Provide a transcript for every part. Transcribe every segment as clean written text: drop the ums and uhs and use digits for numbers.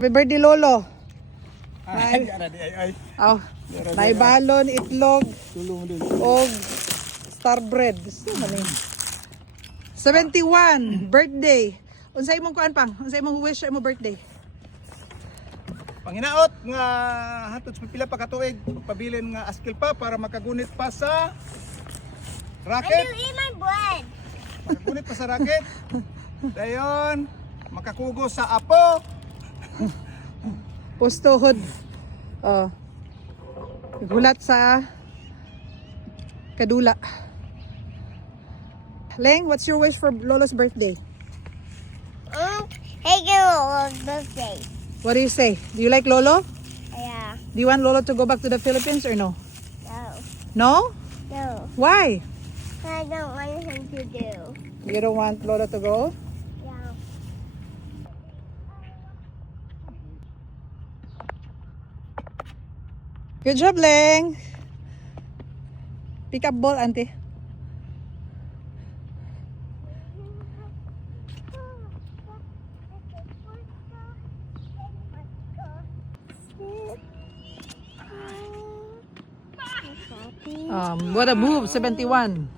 Happy birthday, Lolo. Ay. Oh, may balon, itlog, og star bread. Gusto man eh. 71, birthday. Unsay imong kuan pang? Unsay imong wish sa imong birthday? Panginaot nga hatod sa pila pa ka tuig pagpabilin nga askil pa para makagunit pa sa racket. I eat my bread. Makagunit pa sa racket. Dayon makakugo sa apo. Postohod. Oh. Gulat sa kadula. Leng, what's your wish for Lolo's birthday? Hey, girl's birthday. What do you say? Do you like Lolo? Yeah. Do you want Lolo to go back to the Philippines or no? No. No? No. Why? I don't want him to do. You don't want Lolo to go? Yeah. Good job, Leng. Pick up ball, auntie. What a move, 71.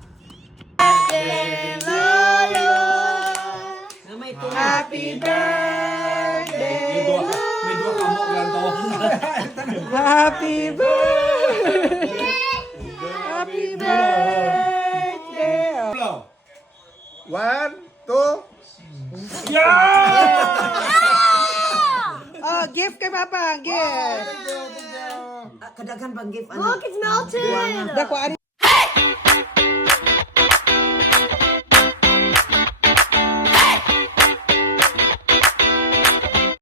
Happy birthday. May dua ka mo lang to. Happy birthday. Happy birthday. 1, 2. Oh, gift kay Papa, gift. Kadaghan bang gift Look, it's melted. Dako,